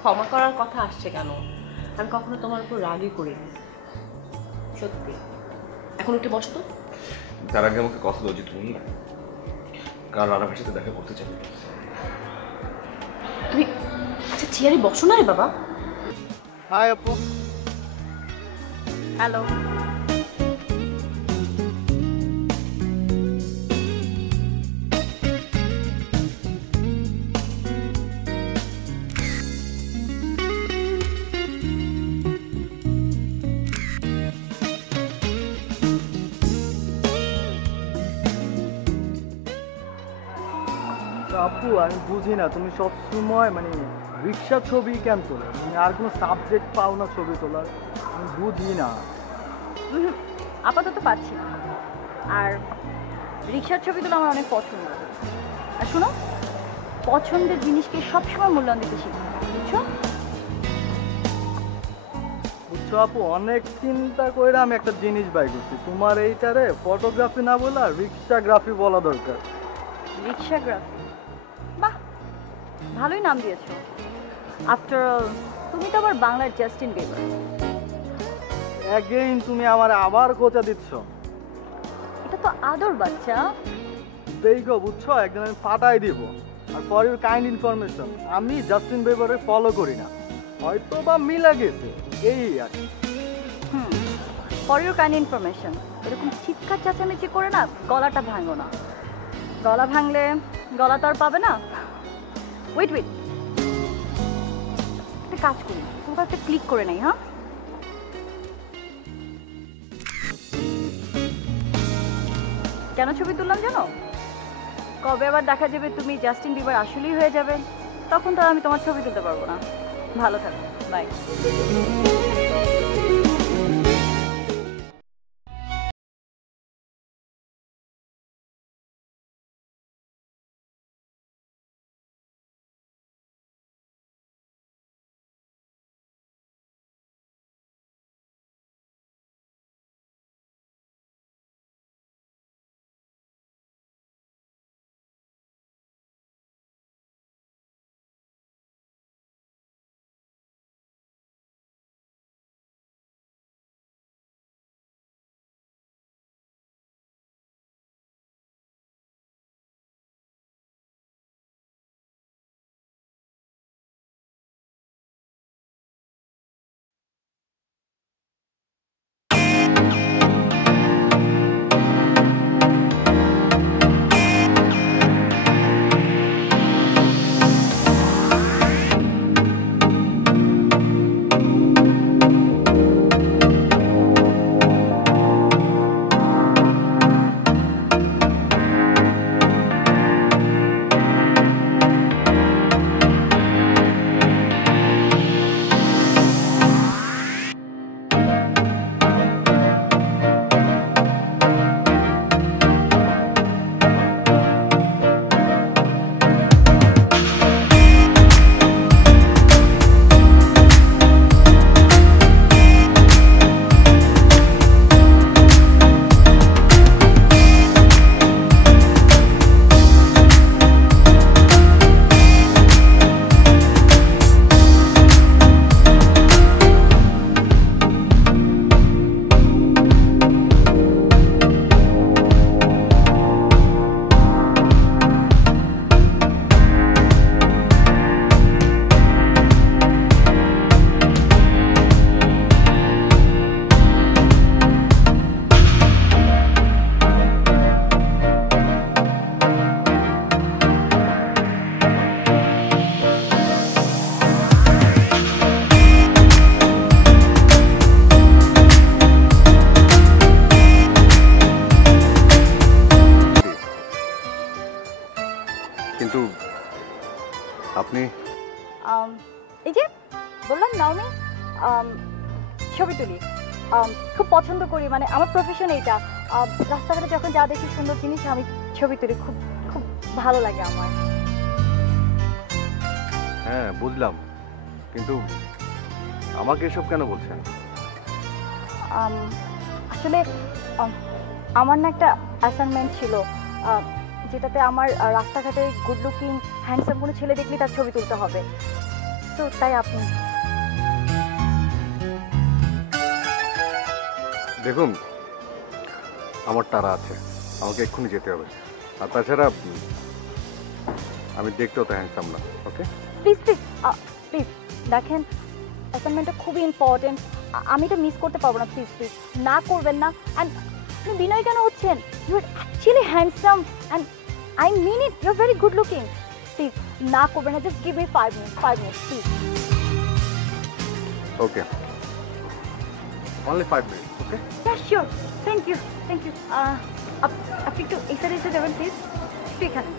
ক্ষমা করার কথা আসছে কেন? আমি কখনো তোমার উপর রাগই করিনি, সত্যি। এখন একটু বসো তো। তার আগে আমাকে কথা দাও যে তুমি কাল রানাভের সাথে দেখা করতে চাই। তুমি আচ্ছা চেয়ারে বসো না রে বাবা। হাই আপু। হ্যালো। আপু আমি বুঝি না তুমি সবসময় মানে রিক্সা ছবি কেন তোলো, তুমি আর কোনো সাবজেক্ট পাও না ছবি তোলার? আমি বুঝি না। আপাতত পাচ্ছি না। আর রিক্সার ছবি তোলা আমার অনেক পছন্দ। আর শোনো, পছন্দের জিনিসকে সবসময় মূল্যায়ন দিতে শিখো, বুঝছো? বুঝছো আপু, অনেক চিন্তা করে আমি একটা জিনিস বাই করছি। তোমার এইটারে ফটোগ্রাফি না বলা রিক্সাগ্রাফি বলা দরকার। রিক্সাগ্রাফি, বাহ, ভালোই নাম দিয়েছো। আফটার অল তুমি তো আবার বাংলার জাস্টিন বিবার। অ্যাগেইন তুমি আমার আবার খোঁচা দিচ্ছ। এটা তো আদর বাচ্চা। দেখো বুঝছো, একদিন আমি ফাটাই দিব। আর ফর ইউর কাইন্ড ইনফরমেশন, আমি জাস্টিন বিবারে ফলো করি না, হয়তো বা মিলা গেছে এই আর। ফর ইউর কাইন্ড ইনফরমেশন, এরকম চিৎকার চেঁচামেচি করে না গলাটা ভাঙো না। গলা ভাঙলে গলা তো আর পাবে না। ওয়েট ওয়েট, একটা কাজ করি, তোমাকে একটা ক্লিক করে নেই। হ্যাঁ, কেন ছবি তুললাম জানো? কবে আবার দেখা যাবে তুমি জাস্টিন বিবার আসলেই হয়ে যাবে, তখন তো আমি তোমার ছবি তুলতে পারবো না। ভালো থাকো, বাই। কিন্তু আপনি এই যে বললাম নাওমি, ছবি তুলি, খুব পছন্দ করি, মানে আমার প্রফেশন এইটা। রাস্তাঘাটে যখন যা দেখি সুন্দর জিনিস আমি ছবি তুলি, খুব খুব ভালো লাগে আমার। হ্যাঁ বুঝলাম, কিন্তু আমাকে এসব কেন বলছেন? আসলে আমার না একটা অ্যাসাইনমেন্ট ছিল, যেটাতে আমার রাস্তাঘাটে গুড লুকিং হ্যান্ডসাম কোনো ছেলে দেখলে তার ছবি তুলতে হবে। তো তাই আপনি। দেখুন, আমার তারা আছে, আমাকে এক্ষুনি যেতে হবে। আর তাছাড়া আমি দেখতেও তো হ্যান্ডসাম না। ওকে, প্লিজ প্লিজ প্লিজ দেখেন, অ্যাসাইনমেন্টটা খুবই ইম্পর্টেন্ট, আমি এটা মিস করতে পারবো না। প্লিজ প্লিজ না করবেন না। অ্যান্ড আপনি বিনয় কেন হচ্ছেন? You are actually handsome and I mean it, you are very good looking. Please না করবেন না, just give me 5 minutes please. Okay, only 5 minute. Okay, sure, thank you thank you. আপনি একটু এই সাইডে এসে যাবেন প্লিজ, একটু এখানে।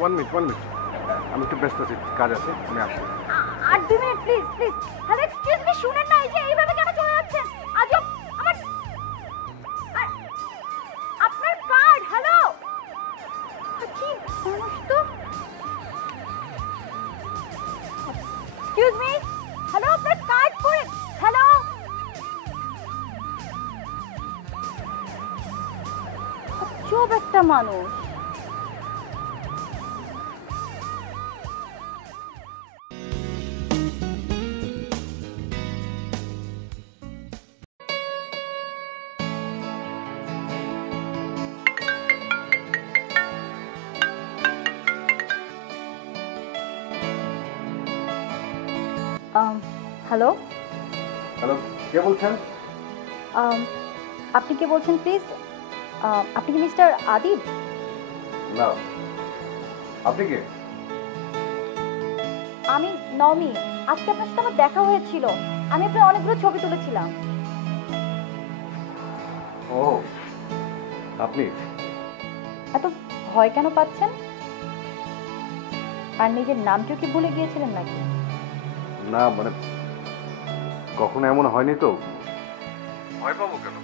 ওয়ান মিনিট, আমি একটু ব্যস্ত আছি, কাজ আছে, আমি আসছি। আর 2 minute please please. Hello excuse me, শুনেন না, এই যে এইভাবে কেন চলে যাচ্ছেন? আজব আমার আপনার কার্ড। হ্যালো, কি মানুষ তো। এক্সকিউজ মি, হ্যালো আপনার কার্ড কই? হ্যালো, চুপ একটা মানুষ। হ্যালো, হ্যালো, কে বলছেন? আপনি কে বলছেন প্লিজ? আপনি কি মিস্টার আদিব? না, আপনি কে? আমি নওমি, আজকে আপনার সাথে আমার দেখা হয়েছিল, আমি আপনার অনেকগুলো ছবি তুলেছিলাম। ও, আপনি? এত ভয় কেন পাচ্ছেন? আর নিজের নামটিও কি ভুলে গিয়েছিলেন নাকি? না, মানে কখনো এমন হয়নি তো। ভয় পাবো কেন?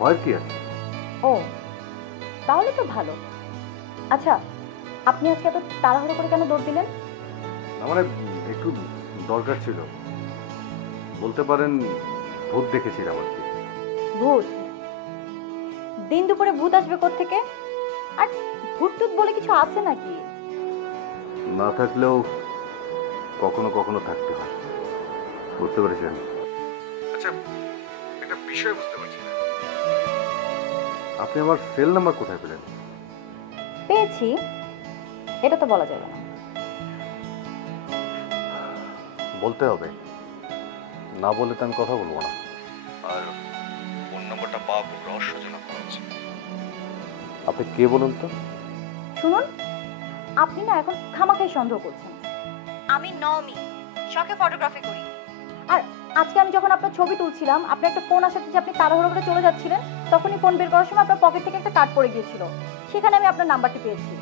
ভয় কি আছে? ও, তাহলে তো ভালো। আচ্ছা, আপনি আজকে এত তাড়াহুড়ো করে কেন দৌড় দিলেন? না, মানে একটু দরকার ছিল, বলতে পারেন ভূত দেখেছিলাম আর কি। ভূত? দিন দুপুরে ভূত আসবে কোত্থেকে? আর ভূত টুত বলে কিছু আছে নাকি? না থাকলেও কখনো কখনো থাকতে হয়, বুঝতে পেরেছেন? আচ্ছা, একটা বিষয় বুঝতে পারছি না, আপনি আমার সেল নাম্বার কোথায় পেলেন? পেয়েছি, এটা তো বলা যাবে না। বলতে হবে, না বললে তো আমি কথা বলবো না। আর ফোন নাম্বারটা পাওয়া খুব রহস্যজনক হচ্ছে। আপনি কে বলুন তো? শুনুন, আপনি না এখন খামাখাই সন্দেহ করছেন। আমি নওমি, শখে ফটোগ্রাফি করি। আর আজকে আমি যখন আপনার ছবি তুলছিলাম, আপনার একটা ফোন আসাতে যে আপনি তাড়াহুড়ো করে চলে যাচ্ছিলেন, তখনই ফোন বের করার সময় আপনার পকেট থেকে একটা কার্ড পড়ে গিয়েছিল, সেখানে আমি আপনার নাম্বারটি পেয়েছি।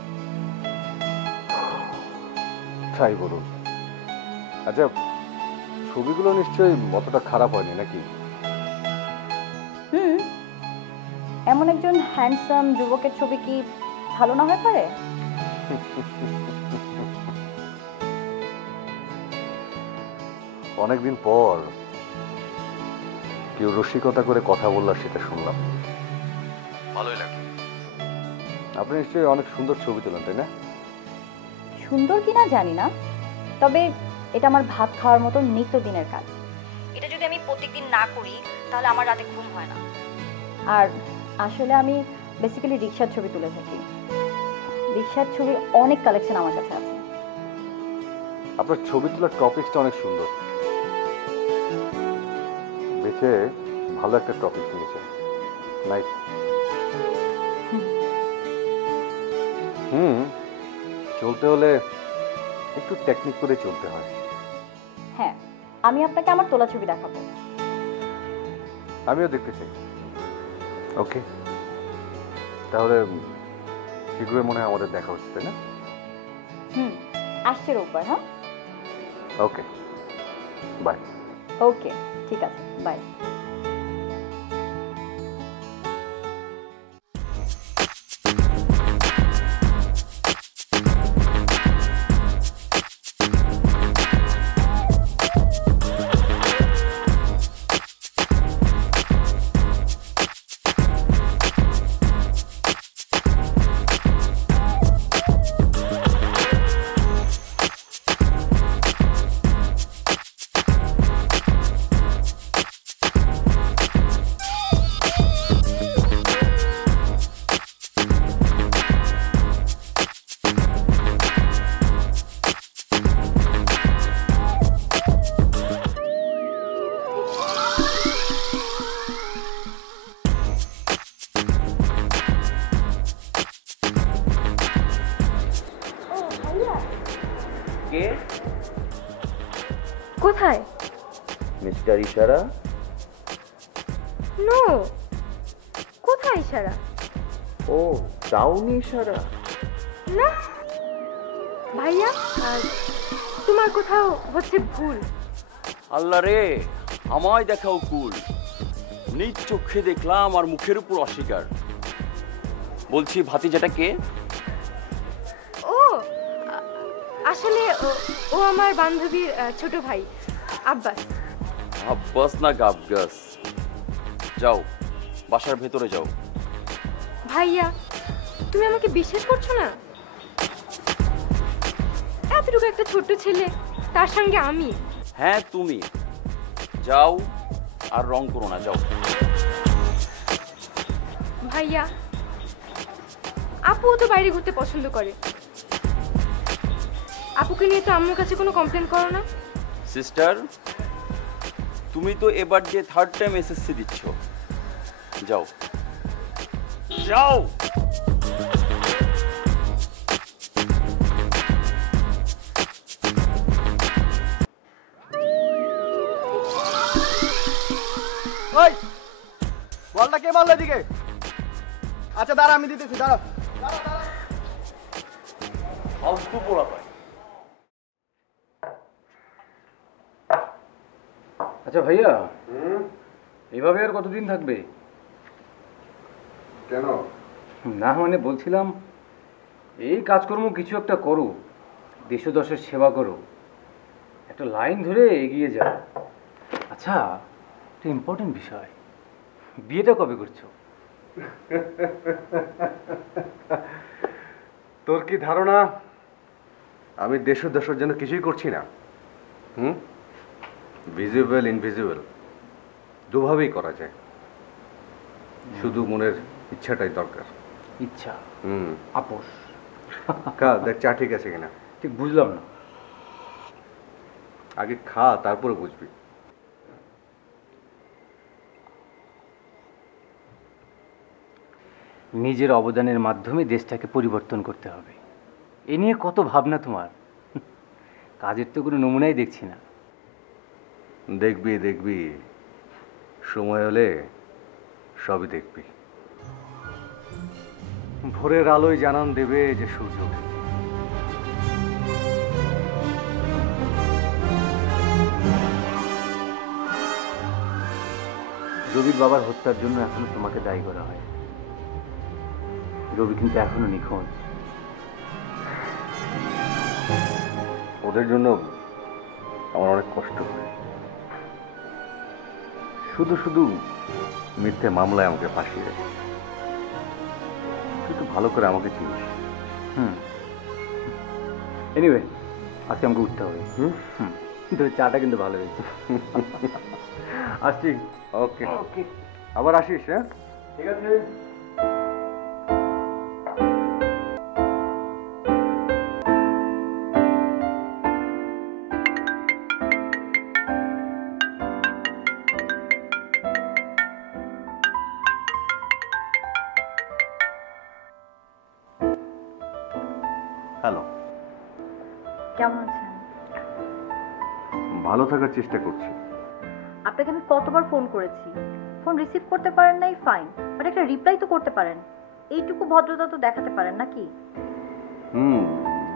তাই বলুন। আচ্ছা, ছবিগুলো নিশ্চয়ই অতটা খারাপ হয়নি নাকি? হুম, এমন একজন হ্যান্ডসাম যুবকের ছবি কি ভালো না হয়ে পারে? অনেকদিন পর কেউ রসিকতা করে কথা বললো, সেটা শুনলাম, ভালোই লাগলো। আপনি নিশ্চয়ই অনেক সুন্দর ছবি তোলেন, তাই না? সুন্দর কিনা জানি না, তবে এটা আমার ভাত খাওয়ার মতো নিত্যদিনের কাজ। এটা যদি আমি প্রত্যেকদিন না করি তাহলে আমার রাতে ঘুম হয় না। আর আসলে আমি বেসিক্যালি রিক্সার ছবি তুলে থাকি। রিক্সার ছবির অনেক কালেকশন আমার কাছে আছে। আপনার ছবি তোলার টপিকসটা অনেক সুন্দর, বেছে ভালো একটা টপিক নিয়েছেন। নাইস। চলতে হলে একটু টেকনিক করে চলতে হয়। হ্যাঁ, আমি আপনাকে আমার তোলা ছবি দেখাবো। আমিও দেখতে চাই। ওকে, তাহলে শীঘ্রই মনে হয় আমাদের দেখা হচ্ছে, তাই না? আসছে রোববার। হ্যাঁ, ওকে, বাই। ওকে, ঠিক আছে, বাই। কে? কোথায়? মিস্টার ইশারা। নো, কোথায় ইশারা? ও, দাউনি ইশারা। না ভাইয়া, তোমার কোথাও হচ্ছে ভুল। আল্লাহ রে, আমায় দেখাও কুল। নিজ চোখে দেখলাম আর মুখের উপর অস্বীকার। বলছি ভাতিজাটা কে? ও আসলে ও আমার বান্ধবীর ছোট ভাই আব্বাস। আব্বাস না গাবগাস? যাও, বাসার ভেতরে যাও। ভাইয়া, তুমি আমাকে বিশ্বাস করছো না? এতটুকু একটা ছোট্ট ছেলে, তার সঙ্গে আমি। হ্যাঁ তুমি যাও, আর রং করো না, যাও। ভাইয়া, আপুও তো বাইরে ঘুরতে পছন্দ করে। আপুকে নিয়ে তো আম্মুর কাছে কোনো কমপ্লেন করো না? সিস্টার, তুমি তো এবার যে 3rd টাইম এসএসসি দিচ্ছ, যাও যাও। ওই বলটা কে মারলো এদিকে? আচ্ছা দাঁড়া, আমি দিতেছি, দাঁড়া। ফালতু পোলা পায়। আচ্ছা ভাইয়া, এভাবে আর কতদিন থাকবে? কেন? না মানে বলছিলাম, এই কাজকর্ম কিছু একটা করো, দেশদশের সেবা করো, একটা লাইন ধরে এগিয়ে যাও। আচ্ছা, একটা ইম্পর্টেন্ট বিষয়, বিয়েটা কবে করছো? তোর কি ধারণা আমি দেশ দেশের জন্য কিছুই করছি না? ভিজিবল ইনভিজিবল দুভাবেই করা যায়, শুধু মনের ইচ্ছাটাই দরকার। ইচ্ছা, আপোষ। খা, দেখ চা ঠিক আছে কিনা। ঠিক বুঝলাম না। আগে খা, তারপরে বুঝবি। নিজের অবদানের মাধ্যমে দেশটাকে পরিবর্তন করতে হবে, এ নিয়ে কত ভাবনা তোমার। কাজের তো কোনো নমুনাই দেখছি না। দেখবি দেখবি, সময় হলে সবই দেখবি। ভোরের আলোয় জানান দেবে যে সূর্য উঠেছে। রবির বাবার হত্যার জন্য এখনো তোমাকে দায়ী করা হয়। রবি কিন্তু এখনো নিখোঁজ। ওদের জন্য আমার অনেক কষ্ট হয়। শুধু শুধু মিথ্যে মামলায় আমাকে ফাঁসিয়ে দেয়। তুই একটু ভালো করে আমাকে চিনিস। এনিওয়ে, আজকে আমাকে উঠতে হবে। কিন্তু চাটা কিন্তু ভালো হয়েছে। আসছি। ওকে ওকে, আবার আসিস। হ্যাঁ ঠিক আছে। হ্যালো, কেমন আছেন? ভালো থাকার চেষ্টা করছি। আপনাকে আমি কতবার ফোন করেছি, ফোন রিসিভ করতে পারেন নাই, ফাইন, বাট একটা রিপ্লাই তো করতে পারেন। এইটুকু ভদ্রতা তো দেখাতে পারেন নাকি?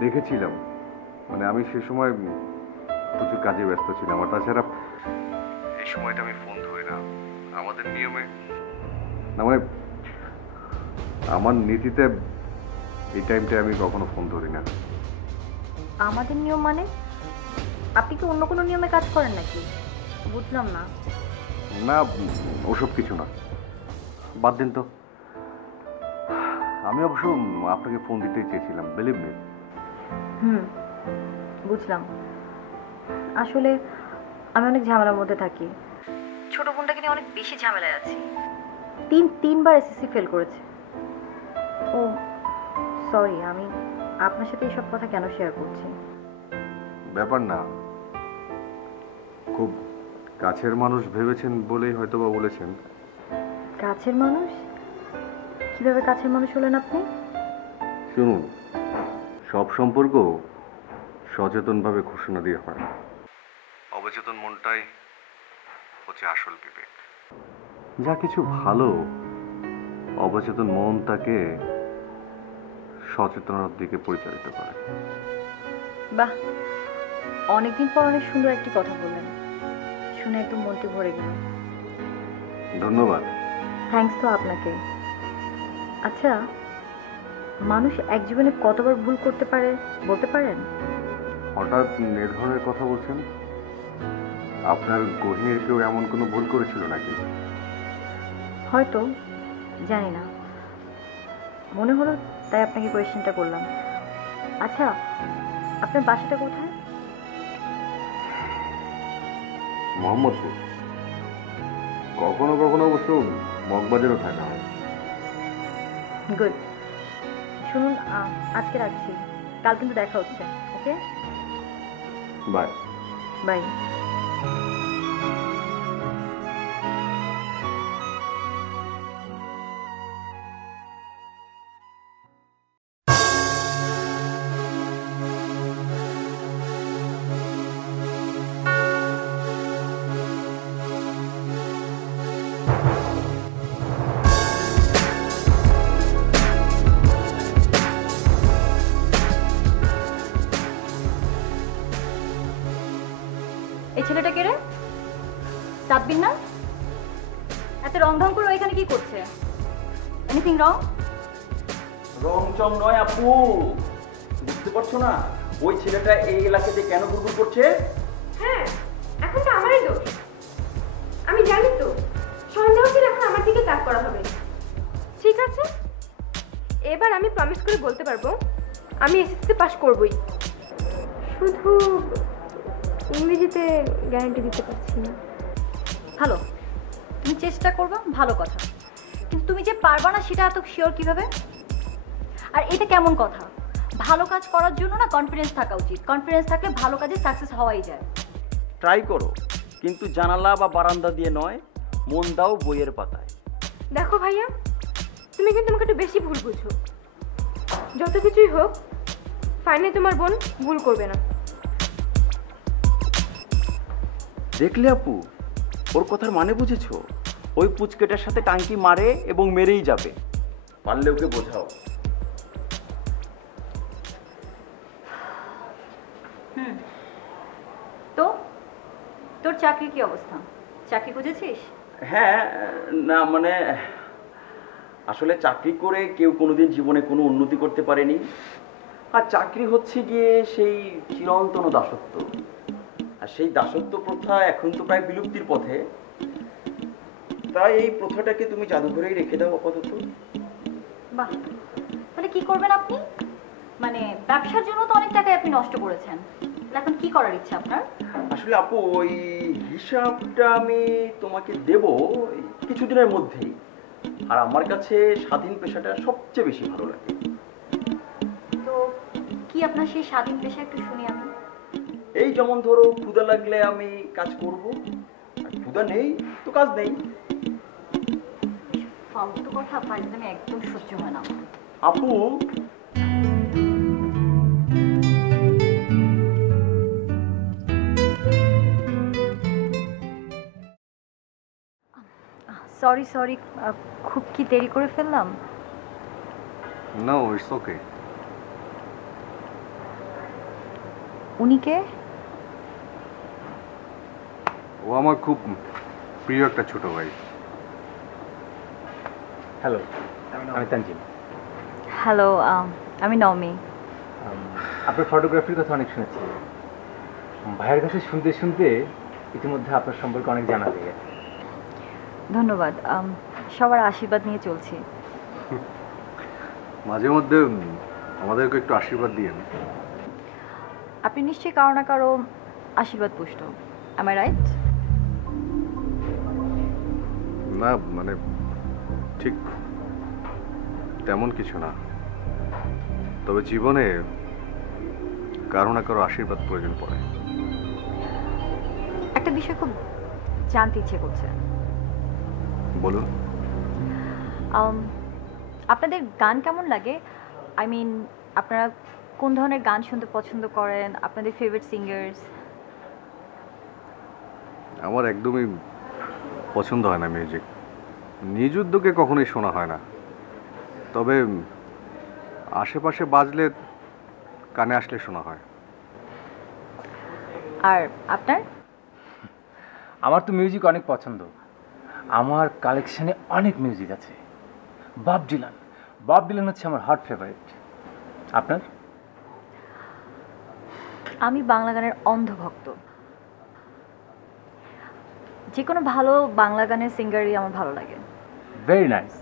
দেখেছিলাম, মানে আমি সে সময় প্রচুর কাজে ব্যস্ত ছিলাম। আর তাছাড়া এই সময়টা আমি ফোন ধরি না, আমাদের নিয়মে না, মানে আমার নীতিতে এই টাইমটা আমি কখনো ফোন ধরি না। আমাদের নিয়ম মানে? আপনি কি অন্য কোনো নিয়মে কাজ করেন নাকি? বুঝলাম না। না, ওসব কিছু না, বাদ দিন তো। আমি অবশ্য আপনাকে ফোন দিতেই চেয়েছিলাম, বিলিভ মি। বুঝলাম। আসলে আমি অনেক ঝামেলার মধ্যে থাকি। ছোট বোনটাকে নিয়ে অনেক বেশি ঝামেলায় আছি। তিনবার এসএসসি ফেল করেছে। ও সরি, আমি আপনার সাথে এইসব কথা কেন শেয়ার করছি? ব্যাপার না, খুব কাছের মানুষ ভেবেছেন বলেই হয়তো বা বলেছেন। কাছের মানুষ? কিভাবে কাছের মানুষ হলেন আপনি? শুনুন, সব সম্পর্ক সচেতনভাবে ঘোষণা দিয়ে হয় না। অবচেতন মনটাই হচ্ছে আসল বিবেক। যা কিছু ভালো, অবচেতন মন তাকে সচেতনতার দিকে পরিচালিত করে। বাহ, অনেকদিন পর অনেক সুন্দর একটি কথা বললেন, শুনে একটু মনটি ভরে গেল। ধন্যবাদ। থ্যাঙ্কস তো আপনাকে। আচ্ছা, মানুষ এক জীবনে কতবার ভুল করতে পারে বলতে পারেন? হঠাৎ এ ধরনের কথা বলছেন? আপনার গহিনীর কেউ এমন কোনো ভুল করেছিল নাকি? হয়তো, জানি না, মনে হলো তাই আপনাকে কোয়েশ্চেনটা করলাম। আচ্ছা, আপনার বাসাটা কোথায়? মোহাম্মদপুর। কখনো কখনো অবশ্য মগবাজারও থাকা হয়। গুড। শুনুন, আজকে রাখছি, কাল কিন্তু দেখা হচ্ছে। ওকে, বাই। বাই। এই ছেলেটা কে রে? সাব্বির না? এত রং ঢং করে এখানে কি করছে? Anything wrong? রংচং নয় আপু, বুঝতে পারছো না ওই ছেলেটা এই এলাকাতে কেন ঘুরঘুর করছে? হ্যাঁ, এখন তো আমারই দোষ। আমি জানি তো সন্দেহ ছিল, এখন আমার দিকে তাক করা হবে। ঠিক আছে, এবার আমি প্রমিস করে বলতে পারবো আমি এসএসসি পাস করবই। শুধু ইংরেজিতে গ্যারান্টি দিতে পারছি না। ভালো, তুমি চেষ্টা করবে, ভালো কথা, কিন্তু তুমি যে পারবা না সেটা এত শিওর কিভাবে? আর এটা কেমন কথা? ভালো কাজ করার জন্য না কনফিডেন্স থাকা উচিত। কনফিডেন্স থাকলে ভালো কাজে সাকসেস হওয়াই যায়। ট্রাই করো, কিন্তু জানালা বা বারান্দা দিয়ে নয়, মন দাও বইয়ের পাতায়। দেখো ভাইয়া, তুমি কিন্তু আমাকে একটু বেশি ভুল বুঝো। যত কিছুই হোক, ফাইনালি তোমার বোন ভুল করবে না। দেখলে আপু, ওর কথার মানে বুঝেছো? ওই পুচকেটার সাথে টাঙ্কি মারে এবং মেরেই যাবে। পারলে ওকে বোঝাও। তো তোর চাকরির কি অবস্থা? চাকরি খুঁজেছিস? হ্যাঁ, না মানে আসলে চাকরি করে কেউ কোনোদিন জীবনে কোনো উন্নতি করতে পারেনি। আর চাকরি হচ্ছে গিয়ে সেই চিরন্তন দাসত্ব। আর সেই দাসত্ব প্রথা এখন তো প্রায় বিলুপ্তির পথে। তাই এই প্রথাটাকে তুমি জাদুঘরেই রেখে দাও আপাতত। বাহ, তাহলে কি করবেন আপনি? মানে ব্যবসার জন্য তো অনেক টাকাই আপনি নষ্ট করেছেন, এখন কি করার ইচ্ছা আপনার? আসলে আপু, ওই হিসাবটা আমি তোমাকে দেব কিছুদিনের মধ্যেই। আর আমার কাছে স্বাধীন পেশাটা সবচেয়ে বেশি ভালো লাগে। তো কি আপনার সেই স্বাধীন পেশা একটু শুনি আমি। এই যেমন ধরো, ক্ষুধা লাগলে আমি কাজ করব, আর ক্ষুধা নেই তো কাজ নেই। ফালতু কথা ফাইলে আমি একদম সহ্য হয় না আমার। আপু, সরি সরি, খুব কি দেরি করে ফেললাম? No, it's okay. উনি কে? ও আমার খুব প্রিয় একটা ছোট ভাই। হ্যালো, আমি তানজিম। হ্যালো, আমি নওমি। আপনার ফটোগ্রাফির কথা অনেক শুনেছি। ভাইয়ের কাছে শুনতে শুনতে ইতিমধ্যে আপনার সম্পর্কে অনেক জানা হয়ে গেছে। ধন্যবাদ। সবার আশীর্বাদ নিয়ে চলছি। মাঝে মধ্যে আমাদেরকে একটু আশীর্বাদ দিয়েন। আপনি নিশ্চয়ই কারো না কারো আশীর্বাদ পুষ্ট, am I right? না মানে ঠিক তেমন কিছু না, তবে জীবনে কারো না কারো আশীর্বাদ প্রয়োজন পড়ে। একটা বিষয় খুব জানতে ইচ্ছে করছে। বলুন। আপনাদের গান কেমন লাগে? আই মিন, আপনারা কোন ধরনের গান শুনতে পছন্দ করেন, আপনাদের ফেভারিট সিঙ্গার্স? আমার একদমই পছন্দ হয় না মিউজিক, নিজ উদ্যোগে কখনোই শোনা হয় না। তবে আশেপাশে বাজলে কানে আসলে শোনা হয়। আর আপনার? আমার তো মিউজিক অনেক পছন্দ, আমার কালেকশনে অনেক মিউজিক আছে। বব ডিলান হচ্ছে আমার হট ফেভারিট। আপনার? আমি বাংলা গানের অন্ধভক্ত। যে কোনো ভালো বাংলা গানের সিঙ্গারই আমার ভালো লাগে। Very nice.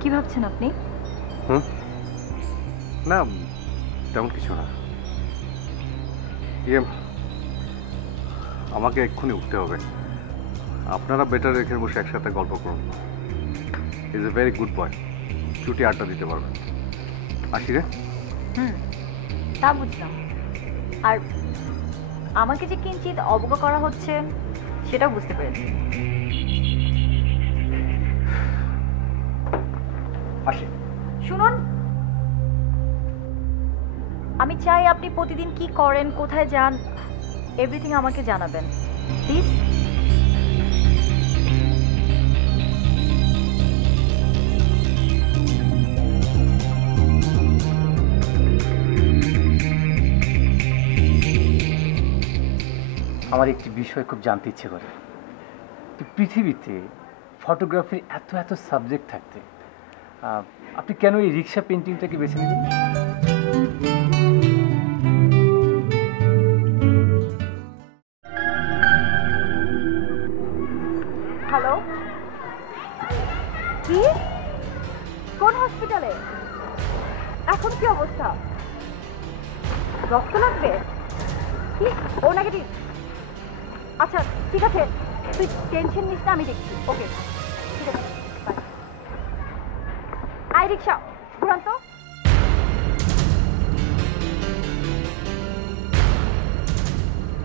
কি ভাবছেন আপনি? না, তেমন কিছু না। ইয়ে, আমাকে এক্ষুনি উঠতে হবে। আপনারা বেটার রেখে বসে একসাথে গল্প করুন। Is a very good boy, ছুটি আড্ডা দিতে পারবেন। আসি রে। তা বুঝলাম। আর আমাকে যে কিঞ্চিত অবজ্ঞা করা হচ্ছে সেটাও বুঝতে পেরেছি। আসি। শুনুন, আমি চাই আপনি প্রতিদিন কি করেন, কোথায় যান, এভরিথিং আমাকে জানাবেন প্লিজ। আমার একটি বিষয় খুব জানতে ইচ্ছে করে, পৃথিবীতে ফটোগ্রাফির এত এত সাবজেক্ট থাকতে আপনি কেন এই রিক্সা পেন্টিংটাকে বেছে নিলেন? হ্যালো, কি? কোন হসপিটালে? এখন কি অবস্থা? রক্ত লাগবে? কি? ও নেগেটিভ? আচ্ছা ঠিক আছে, তুই টেনশন নিস না, আমি দেখছি। ওকে ঠিক আছে, বাই। আই রিক্সা, ঘুরান তো।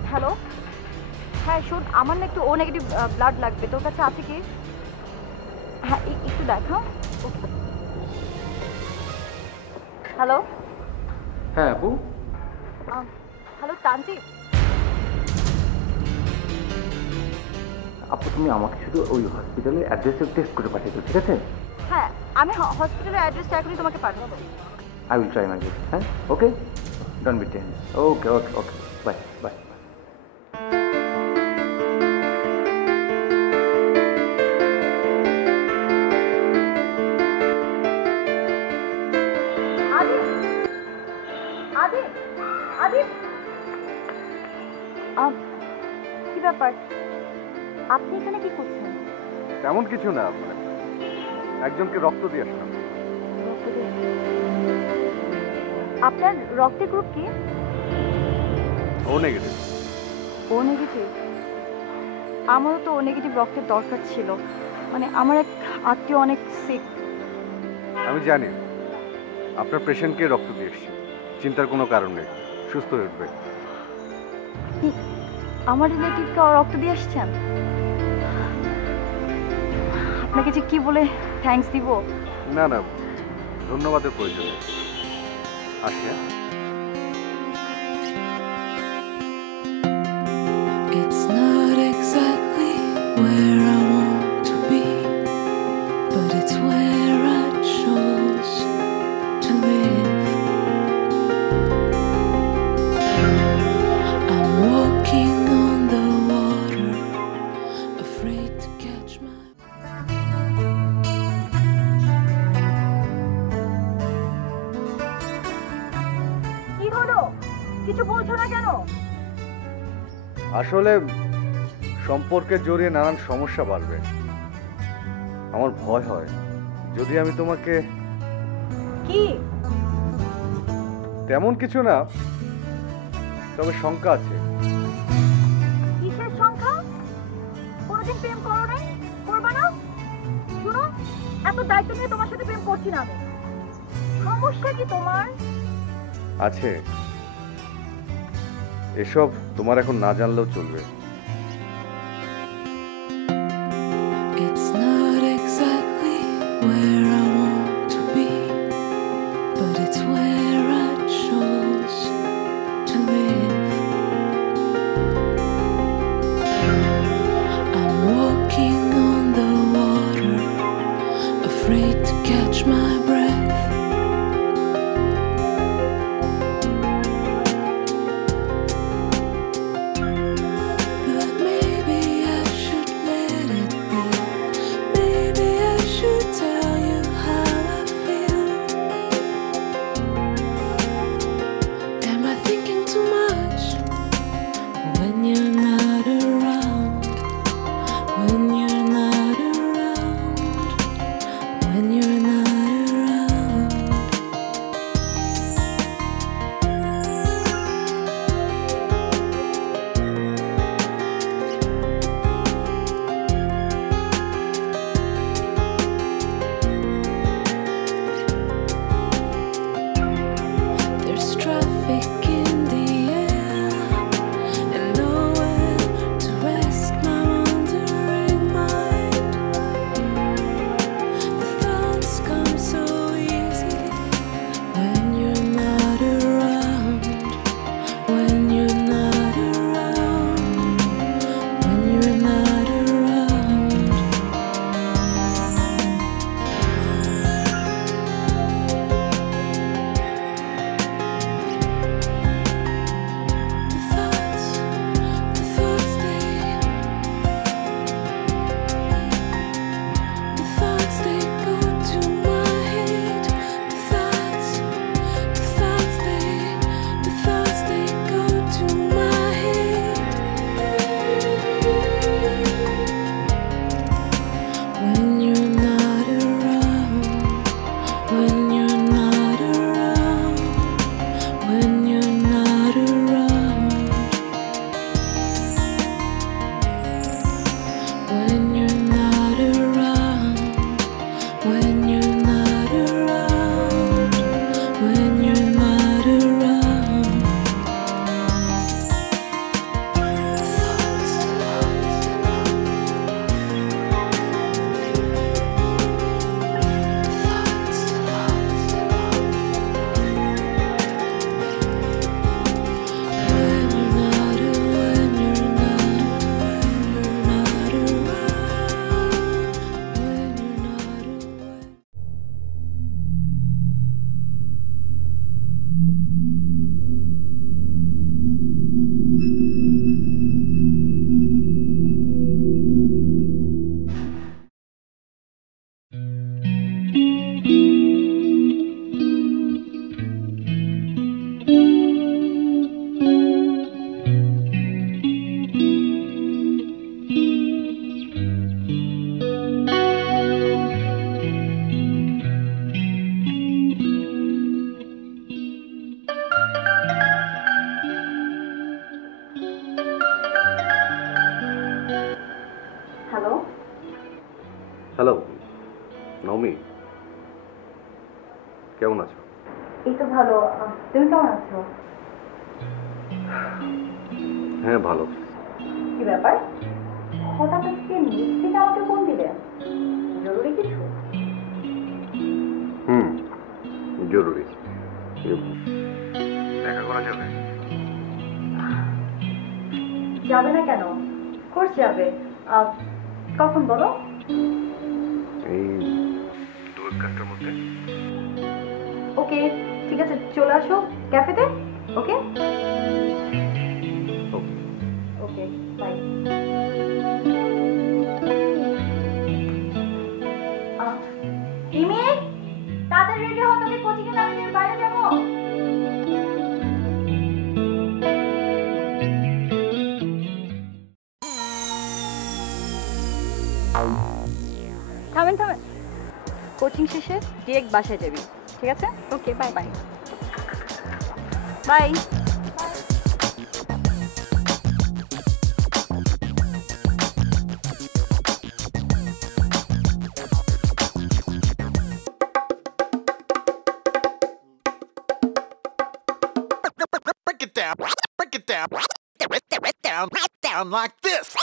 হ্যালো, হ্যাঁ শোন, আমার না একটু ও নেগেটিভ ব্লাড লাগবে, তোর কাছে আছে কি? হ্যাঁ একটু দেখো। ওকে। হ্যালো। হ্যাঁ আপু। হ্যালো তানজিব। আপু তুমি আমাকে শুধু ওই হসপিটালের অ্যাড্রেসে টেক্সট করে পাঠিয়ে দাও, ঠিক আছে? হ্যাঁ, আমি হসপিটালের অ্যাড্রেসটা এখনই তোমাকে পাঠাবো। I will try my best. হ্যাঁ, okay, don't be tense. Okay okay okay, bye bye. কি ব্যাপার, আপনি এখানে কি করছেন? তেমন কিছু না, একজনকে রক্ত দিয়ে আসলাম। আপনার রক্তের গ্রুপ কি? ও নেগেটিভ। ও নেগেটিভ? আমারও তো ও নেগেটিভ রক্তের দরকার ছিল, মানে আমার এক আত্মীয় অনেক সিক। আমি জানি আপনার পেশেন্টকে রক্ত দিয়ে এসেছি, চিন্তার কোনো কারণ নেই, সুস্থ হয়ে উঠবে। আমার রিলেটিভকে রক্ত দিয়ে আসছেন? আপনাকে যে কি বলে থ্যাঙ্কস দিব। না না, ধন্যবাদের প্রয়োজন নেই। আসি। It's not exactly where I want to be, but it's where I chose to live. I'm walking on the water, afraid to catch my কি হলো, কিছু বলছো না কেন? আসলে সম্পর্কে জড়িয়ে নানান সমস্যা বাড়বে। আমার ভয় হয় যদি আমি তোমাকে। কি? তেমন কিছু না, তবে শঙ্কা আছে। কিসের সংখ্যা? কোনোদিন প্রেম করো নাই, করবা না? শুনো, অত দায়িত্ব নিয়ে তোমার সাথে প্রেম করছি না আমি। সমস্যা কি তোমার? আছে, এসব তোমার এখন না জানলেও চলবে। It's not exactly where I want to be, but it's where I chose to live. I'm walking on the water, afraid to catch my breath. But maybe I should let it be. Maybe I should tell you how I feel. Am I thinking too much when you're not around? When you're not around? When you're not around? There's traffic in the air and nowhere to rest my wandering mind. The thoughts come so easy when you're not around. When you're not around. When you're not around. The thoughts they go to my head. The thoughts they go to my head. When you're not around. When you're not around. When you're not around. When you're not around. When you're not around. When you're not around. When you're not around. When you're not around. When you're not around. Hello, hello Noumi, কেমন আছো? এই তো ভালো। তুমি কেমন আছো? হ্যাঁ ভালো। কি ব্যাপার, হঠাৎ আজকে নিজ থেকে আমাকে ফোন দিলে? জরুরি কিছু? জরুরি। দেখা করা যাবে? যাবে না কেন? কোর্স যাবে। কখন বলো? এই 2 ঘন্টার মধ্যে। ওকে, ঠিক আছে, চলে আসো ক্যাফেতে। ওকে ওকে, বাই। ইমি, তাড়াতাড়ি রেডি হও, তোকে কোচিংয়ে নামিয়ে দিয়ে বাইরে যাবো। থামেন থামেন, কোচিং শেষে ডিরেক্ট বাসায় যাবি, ঠিক আছে? Okay, bye bye bye. down, break it down, down like this.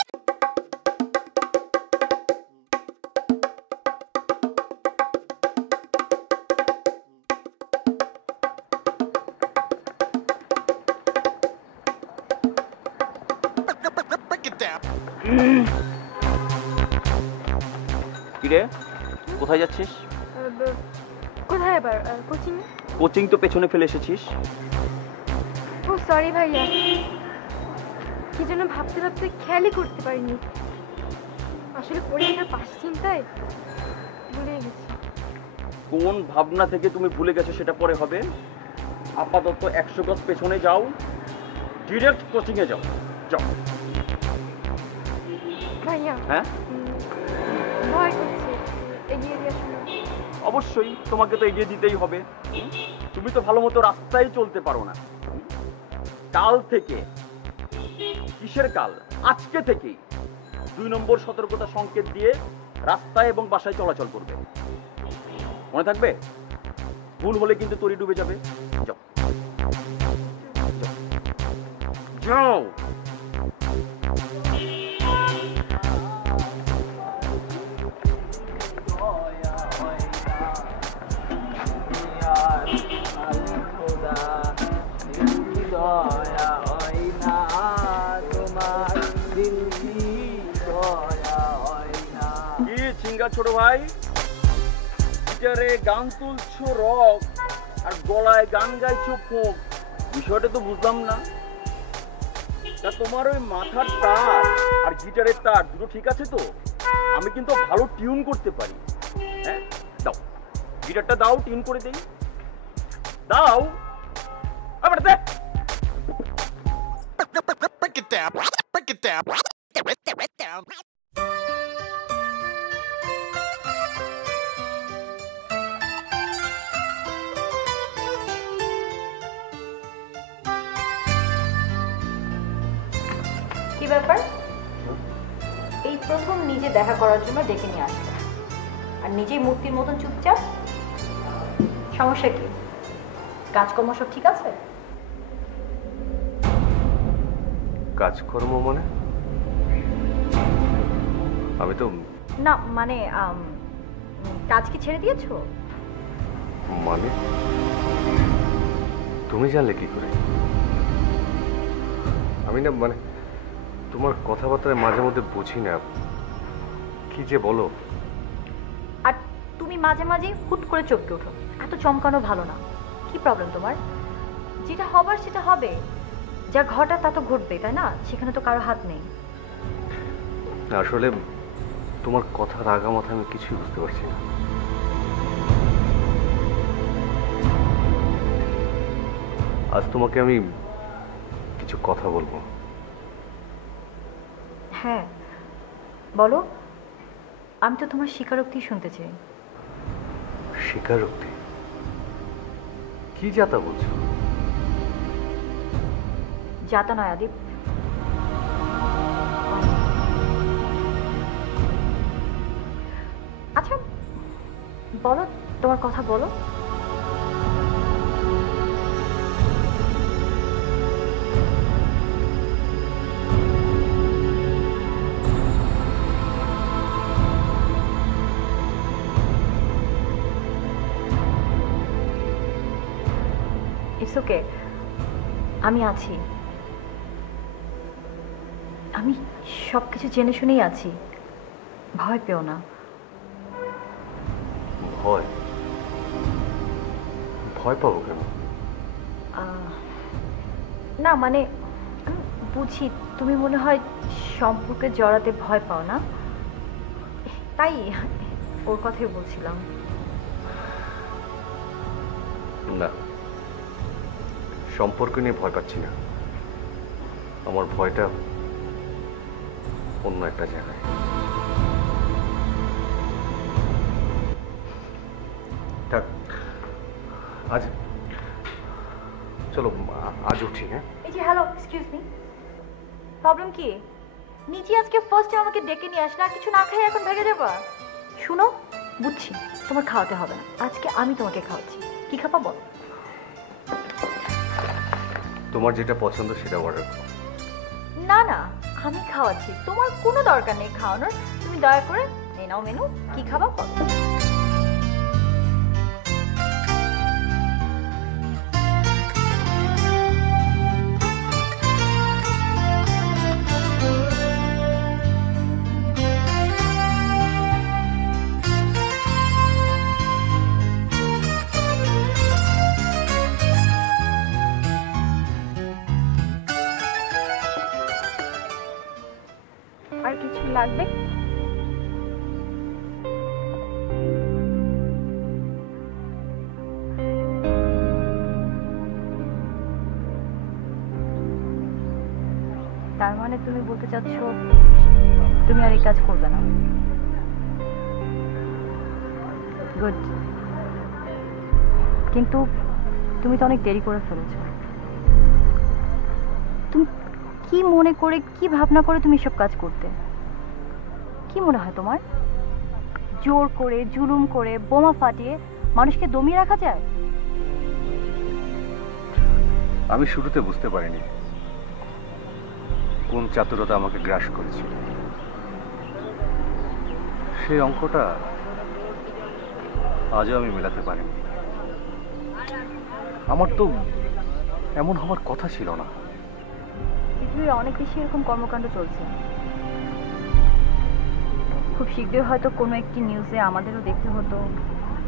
Break it down. কিরে কোথায় যাচ্ছিস? কোথায় আবার কোচিং? কোচিং তো পেছনে ফেলে এসেছিস। ও সরি ভাইয়া, কি জন্য ভাবতে ভাবতে খেয়ালই করতে পারিনি। আসলে পরীক্ষার পাশ চিন্তায় ভুলে গেছি। কোন ভাবনা থেকে তুমি ভুলে গেছো সেটা পরে হবে। আপাতত 100 গজ পেছনে যাও, ডিরেক্ট কোচিংয়ে যাও। যাও। ভাইয়া হ্যাঁ ভয় করছে, এগিয়ে দিয়ে আসুন। অবশ্যই তোমাকে তো এগিয়ে দিতেই হবে। তুমি তো ভালো মতো রাস্তায় চলতে পারো না। কাল থেকে, কিসের কাল, আজকে থেকেই 2 নম্বর সতর্কতা সংকেত দিয়ে রাস্তায় এবং বাসায় চলাচল করবে। মনে থাকবে? ভুল হলে কিন্তু তরি ডুবে যাবে। যাও যাও। কি চিঙ্গা ছোট ভাই, গিটারে গান তুলছো রক আর গলায় গান গাইছো ফোক, বিষয়টা তো বুঝলাম না। তা তোমার ওই মাথার তার আর গিটারের তার দুটো ঠিক আছে তো? আমি কিন্তু ভালো টিউন করতে পারি। হ্যাঁ দাও, গিটারটা দাও, টিউন করে দেই। দাও আবার দে। Break it down, break it down, down. কি ব্যাপার? এই প্রথম নিজে দেখা করার জন্য ডেকে নিয়ে আসছে, আর নিজেই মূর্তির মতন চুপচাপ। সমস্যা কি? কাজকর্ম সব ঠিক আছে? কাজকর্ম মানে? আমি তো না মানে কাজ কি ছেড়ে দিয়েছো? মানে তুমি জানলে কি করে? আমি না মানে তোমার কথাবার্তায় মাঝে মধ্যে বুঝি না, কি যে বলো। আর তুমি মাঝে মাঝে হুট করে চমকে ওঠো, এত চমকানো ভালো না। কি প্রবলেম তোমার? যেটা হবার সেটা হবে, যা ঘটা তা তো ঘটবে, তাই না? সেখানে তো কারো হাত নেই। আসলে তোমার কথার আগামাথা আমি কিছুই বুঝতে পারছি না। আজ তোমাকে আমি কিছু কথা বলবো। হ্যাঁ বলো, আমি তো তোমার স্বীকারোক্তি শুনতে চাই। স্বীকারোক্তি? কি যাতা বলছো? যাতা নয় আদিপ, আচ্ছা বলো, তোমার কথা বলো। ইটস ওকে, আমি আছি। আমি সব কিছু জেনে শুনেই আছি, ভয় পেও না। ভয়? ভয় পাবো কেন? না মানে আমি বুঝি তুমি মনে হয় সম্পর্কে জড়াতে ভয় পাও না, তাই ওর কথাই বলছিলাম। না, সম্পর্ক নিয়ে ভয় পাচ্ছি না। আমার ভয়টা অন্য একটা জায়গায়। থাক, আজ চলো আজ উঠি। হ্যাঁ এই যে হ্যালো, এক্সকিউজ মি, প্রবলেম কি? নিজে আজকে ফার্স্ট টাইম আমাকে ডেকে নিয়ে আসলে, আর কিছু না খাই এখন ভেগে যাবা? শুনো, বুঝছি তোমার খাওয়াতে হবে না, আজকে আমি তোমাকে খাওয়াচ্ছি। কি খাবা বল? তোমার যেটা পছন্দ সেটা অর্ডার করো। না না, আমি খাওয়াচ্ছি, তোমার কোনো দরকার নেই খাওয়ানোর। তুমি দয়া করে নিয়ে নাও মেনু, কি খাবা বলো। আর কিছু লাগবে? তার মানে তুমি বলতে চাচ্ছ তুমি আর এই কাজ করবে না? গুড, কিন্তু তুমি তো অনেক দেরি করে ফেলেছো। তুমি কি মনে করে, কি ভাবনা করে তুমি সব কাজ করতে? কি মনে হয় তোমার জোর করে, জুলুম করে, বোমা ফাটিয়ে মানুষকে দমিয়ে রাখা যায়? আমি শুরুতে বুঝতে পারিনি কোন চাতুরতা আমাকে গ্রাস করেছিল। সেই অঙ্কটা আজও আমি মেলাতে পারিনি। আমার তো এমন হওয়ার কথা ছিল না। পৃথিবীর অনেক বেশি এরকম কর্মকাণ্ড চলছে। খুব শীঘ্রই হয়তো কোনো একটি নিউজে আমাদেরও দেখতে হতো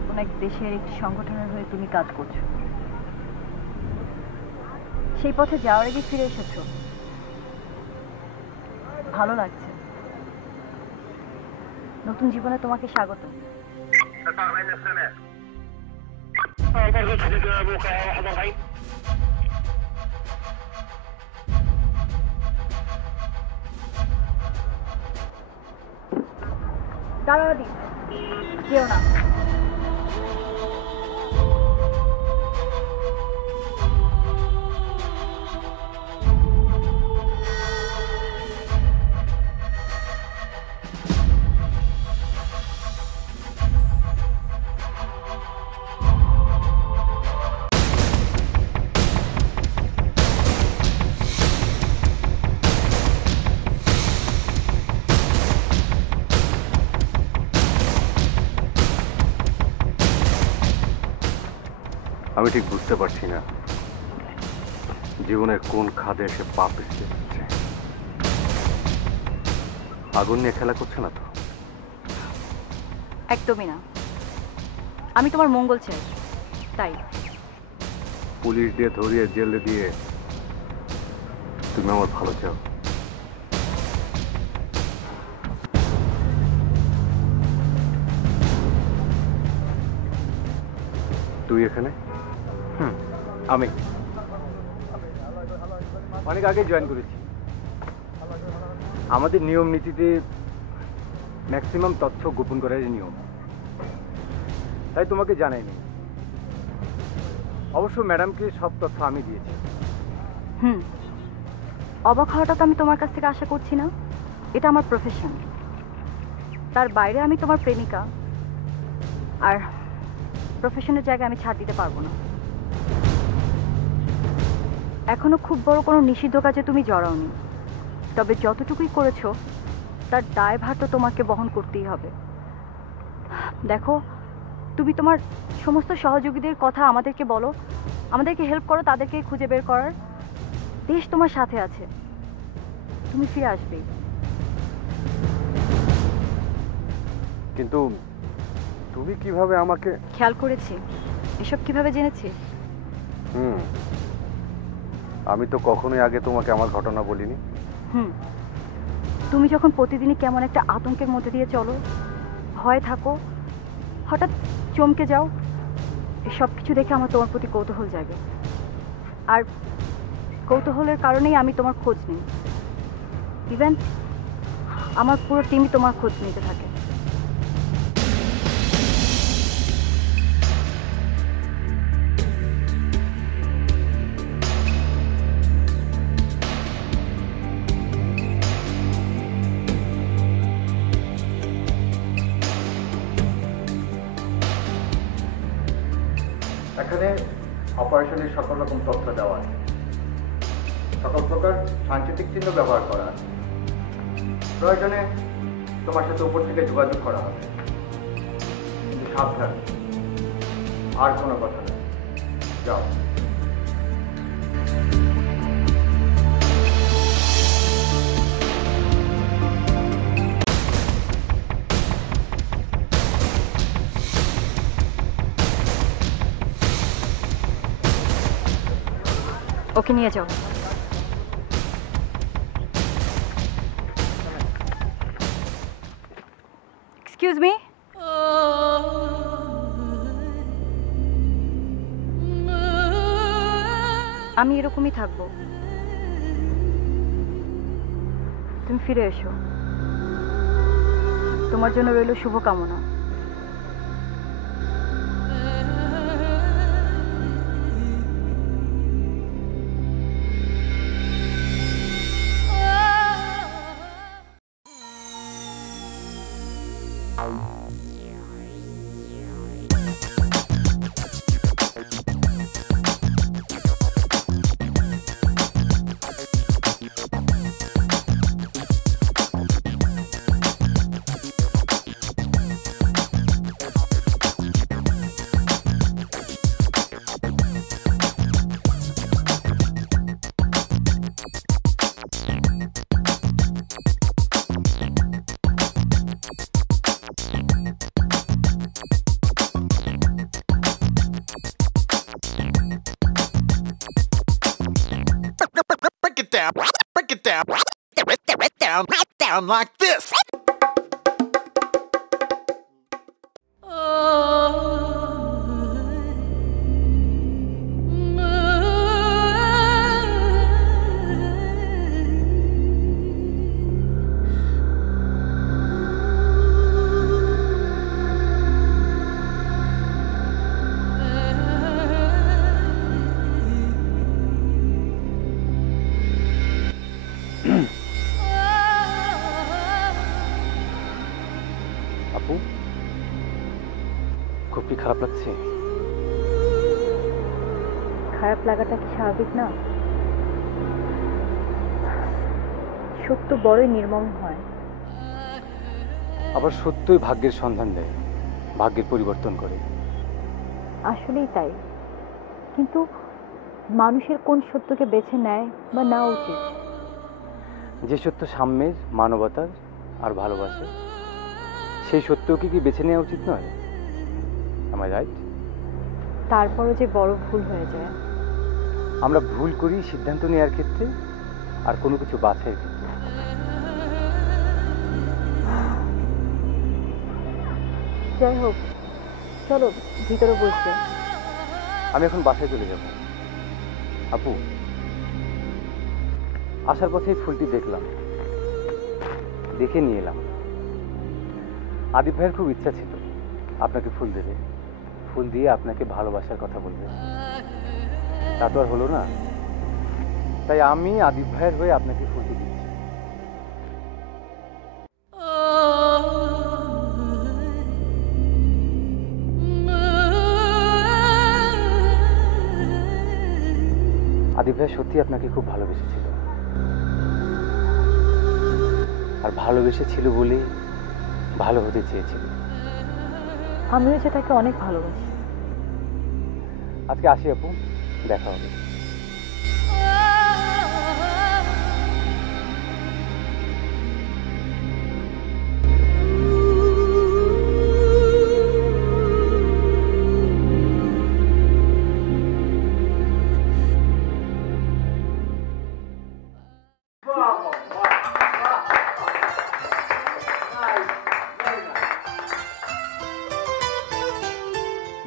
কোনো এক দেশের একটি সংগঠনের হয়ে তুমি কাজ করছো। সেই পথে যাওয়ার আগে ফিরে এসেছো, ভালো লাগছে। নতুন জীবনে তোমাকে স্বাগত। দাঁড়াও দি, যেও না। আমি ঠিক বুঝতে পারছি না জীবনের কোন খাদে এসে পা পিছলে যাচ্ছে। আগুন নিয়ে খেলা করছে না তো? একদমই না, আমি তোমার মঙ্গল চাই, তাই। পুলিশ দিয়ে ধরিয়ে জেলে দিয়ে তুমি আমার ভালো চাও। তুই এখানে? আমি অনেক আগে জয়েন করেছি। আমাদের নিয়ম নীতিতে ম্যাক্সিমাম তথ্য গোপন করার নিয়ম, তাই তোমাকে জানাইনি। অবশ্য ম্যাডামকে সব তথ্য আমি দিয়েছি। অবাক হওয়াটা তো আমি তোমার কাছ থেকে আশা করছি না, এটা আমার প্রফেশন। তার বাইরে আমি তোমার প্রেমিকা, আর প্রফেশনের জায়গায় আমি ছাড় দিতে পারবো না। এখনো খুব বড় কোনো নিষিদ্ধ কাজে তুমি জড়াওনি, তবে যতটুকুই করেছো তার দায়ভার তো তোমাকে বহন করতেই হবে। দেখো, তুমি তোমার সমস্ত সহযোগীদের কথা আমাদেরকে বলো, আমাদেরকে হেল্প করো তাদেরকে খুঁজে বের করার। দেশ তোমার সাথে আছে, তুমি ফিরে আসবে। কিন্তু তুমি কিভাবে আমাকে? খেয়াল করেছি, এসব কিভাবে জেনেছি? আমি তো কখনোই আগে তোমাকে আমার ঘটনা বলিনি। তুমি যখন প্রতিদিনই কেমন একটা আতঙ্কের মধ্যে দিয়ে চলো, ভয় থাকো, হঠাৎ চমকে যাও, এসব কিছু দেখে আমার তোমার প্রতি কৌতূহল জাগে। আর কৌতূহলের কারণেই আমি তোমার খোঁজ নিই। ইভেন আমার পুরো টিমই তোমার খোঁজ নিতে থাকে। এখানে অপারেশনের সকল রকম তথ্য দেওয়া আছে। সকল প্রকার সাংকেতিক চিহ্ন ব্যবহার করা আছে। প্রয়োজনে তোমার সাথে উপর থেকে যোগাযোগ করা হবে, কিন্তু সাবধান, আর কোনো কথা নেই। যাও। ওকে নিয়ে যাও। Excuse me. আমি এরকমই থাকবো, তুমি ফিরে এসো। তোমার জন্য রইল শুভকামনা। Break it down. Break it down. Down like this. আপু, খুব কি খারাপ লাগছে? খারাপ লাগাটা কি স্বাভাবিক না? সত্য বড়ই নির্মম হয়। আবার সত্যই ভাগ্যের সন্ধান দেয়, ভাগ্যের পরিবর্তন করে। আসলেই তাই, কিন্তু মানুষের কোন সত্যকে বেছে নেয় বা নেওয়া উচিত? যে সত্য সাম্যের, মানবতার আর ভালোবাসার, সেই সত্যকে কি বেছে নেওয়া উচিত নয়? Am I right? তারপরও যে বড় ভুল হয়ে যায়। আমরা ভুল করি সিদ্ধান্ত নেওয়ার ক্ষেত্রে আর কোনো কিছু বাছাইয়ের ক্ষেত্রে। যাই হোক, চলো ভিতরে বসবে। আমি এখন বাসায় চলে যাব। আপু, আসার পথে এই ফুলটি দেখলাম, দেখে নিয়ে এলাম। আদিপ ভাইয়ের খুব ইচ্ছা ছিল আপনাকে ফুল দেবে, ফুল দিয়ে আপনাকে ভালোবাসার কথা বলবে। তা তো আর হলো না, তাই আমি আদিপ ভাইয়ের হয়ে আপনাকে ফুলটি দিচ্ছি। আদিপ ভাই সত্যি আপনাকে খুব ভালোবেসেছিল, আর ভালোবেসেছিল বলে ভালো হতে চেয়েছিল। আমিও যে তাকে অনেক ভালোবাসি। আজকে আসি আপু, দেখা হবে।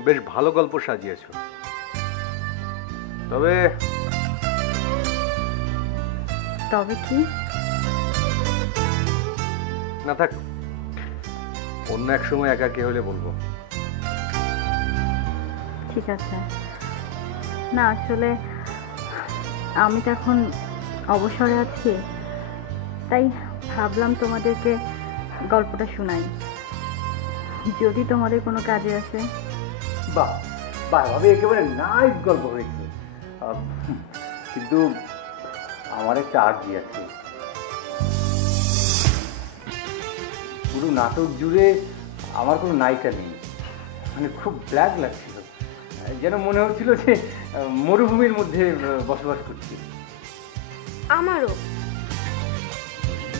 বেশ ভালো গল্প সাজিয়েছ, তবে তবে কি? না থাক, অন্য এক সময় একাকী হলে বলবো। ঠিক আছে। না আসলে আমি তো এখন অবসরে আছি, তাই ভাবলাম তোমাদেরকে গল্পটা শোনাই, যদি তোমাদের কোনো কাজে আসে। বাহ বাহ, ভাবে একেবারে নাইস গল্প হয়েছে, কিন্তু আমার একটা আর্জি আছে। পুরো নাটক জুড়ে আমার কোনো নায়িকা নেই, মানে খুব ব্ল্যাক লাগছিল, যেন মনে হচ্ছিল যে মরুভূমির মধ্যে বসবাস করছি। আমারও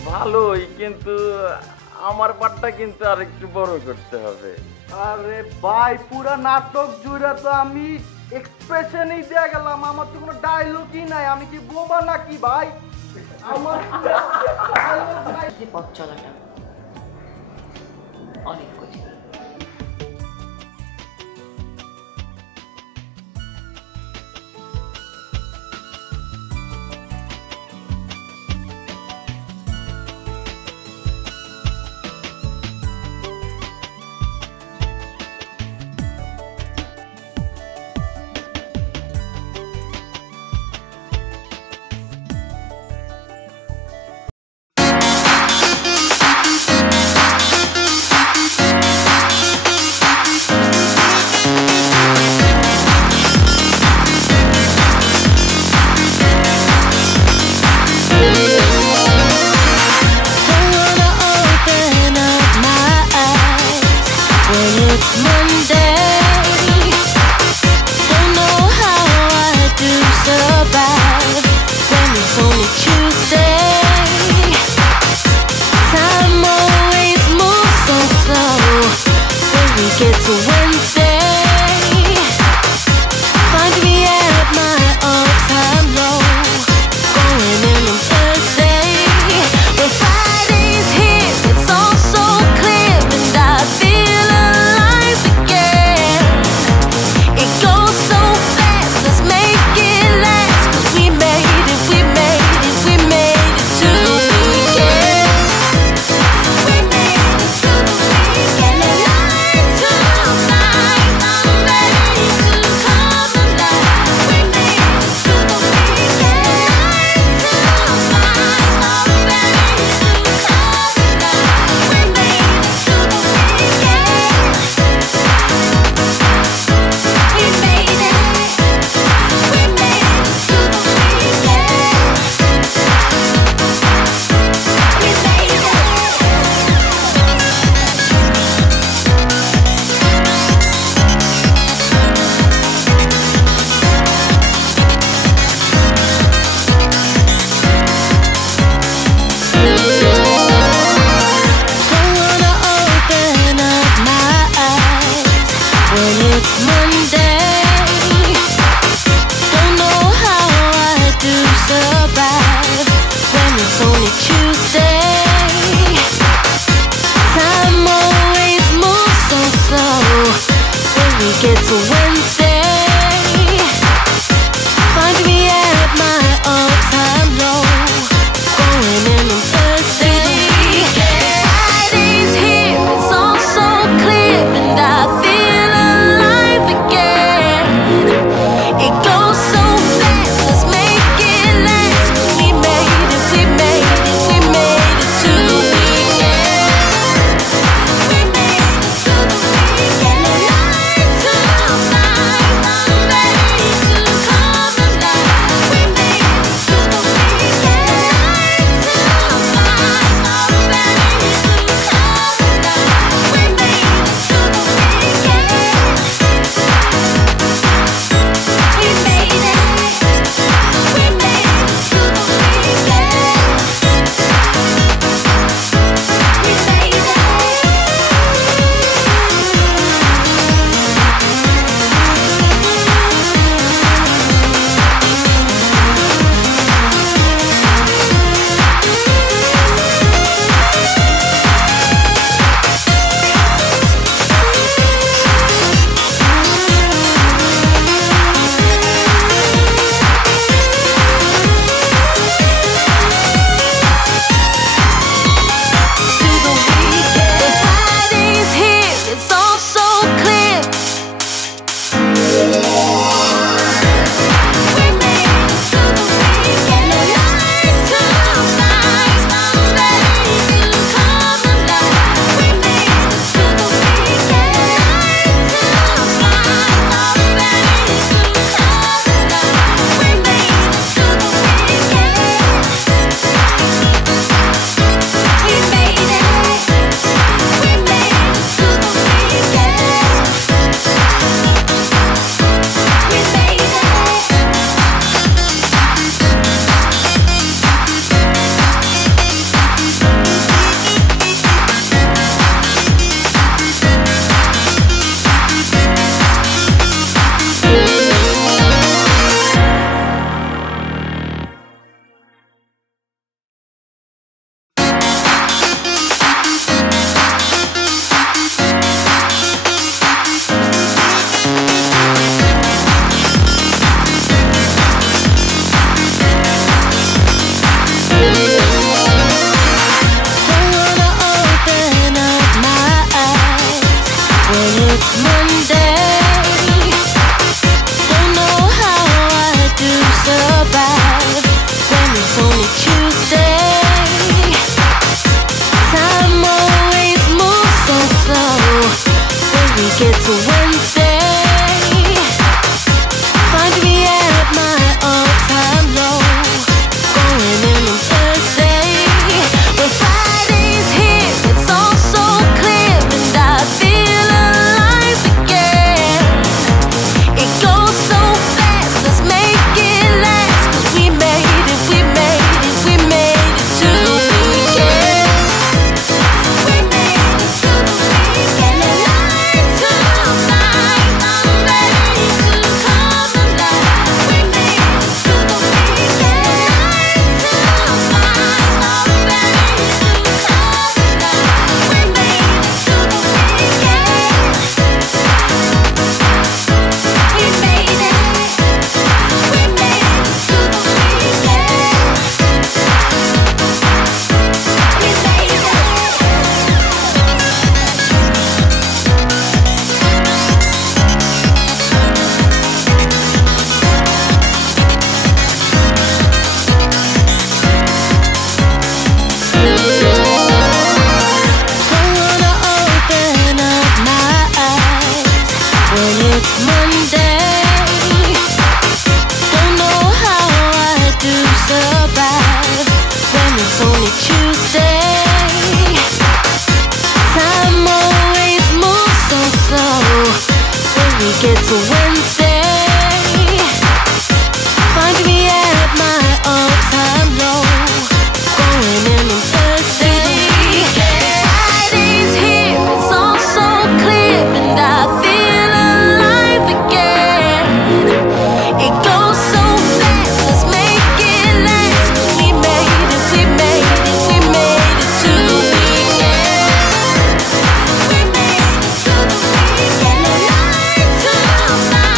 ভালোই, কিন্তু আমার পার্টটা কিন্তু আর একটু বড় করতে হবে। আরে ভাই, পুরো নাটক জুড়ে তো আমি এক্সপ্রেশনই দিয়ে গেলাম, আমার তো কোনো ডায়লগই নাই। আমি কি বোবা নাকি ভাই? আমার যে পথ চলাটা অনেক কঠিন। Tonight get to Wednesday, find me at my all-time low. Going in on Thursday, when Friday's here, it's all so clear, and I feel alive again. It goes so fast, let's make it last, 'cause we made it, we made it, we made it to the weekend. We made it to the weekend. Night to night, I'm ready to come alive. We made it to the weekend. Night to night, I'm ready to come alive. We made it to the weekend. We made it. We made it to the weekend. We made it. Don't wanna open up my eyes when it's Monday. Don't know how I do survive when it's only Tuesday. Time always moves so slow when we get to Wednesday. Find me at my all-time low. Going in on Thursday. Friday's here, it's all so clear, and I feel alive again. It goes so fast, let's make it last, 'cause we made it, we made it, we made it to the weekend. We made it to the weekend. Night to night.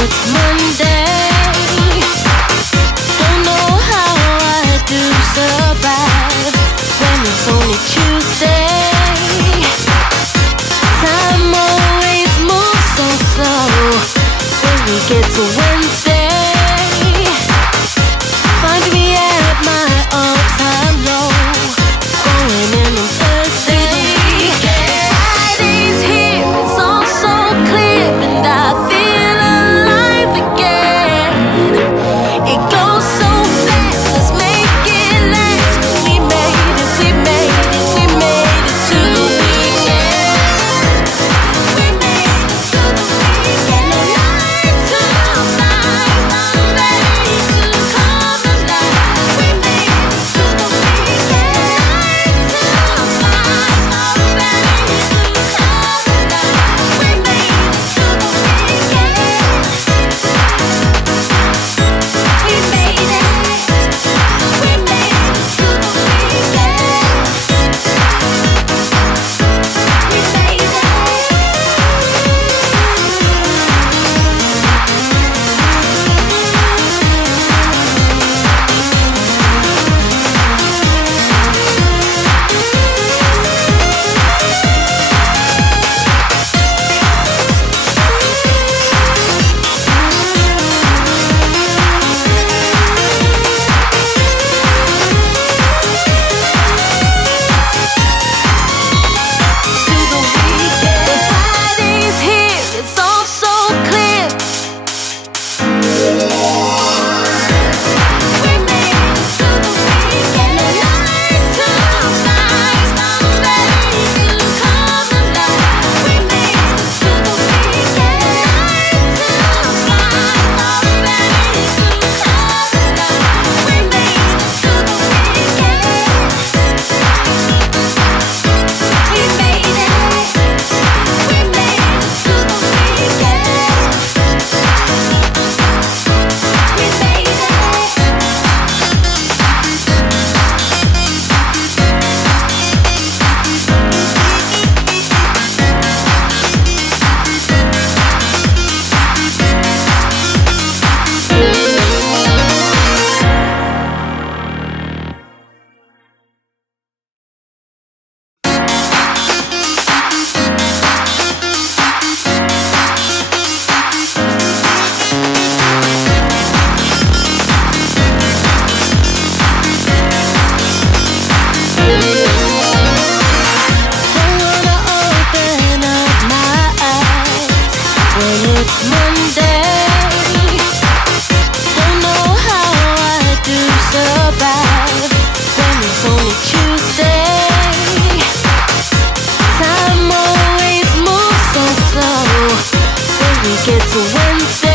it's Monday. Don't know how I do survive when it's only Tuesday. Time always moves so slow when we get to Wednesday. Find me at my all-time low, going in on Thursday. Friday's here, it's all so clear, and I feel alive again. It goes so fast, let's make it last, 'cause we made it, we made it, we made it to the weekend. We made it to the weekend. Night to night, I'm ready to come alive. We made it to the weekend. Night to night, I'm ready to come alive. We made it to the weekend. We made it. We made it to the Friday's here, it's all so clear. We made it to the weekend. Night to night, I'm ready to come alive. We made it to the weekend. Night to night, I'm ready to come alive. We made it to the weekend. We made it. We made it to the weekend. We made it. Don't wanna open up my eyes when it's Monday. Don't know how I do survive when it's only Tuesday. Time always moves so slow when we get to Wednesday.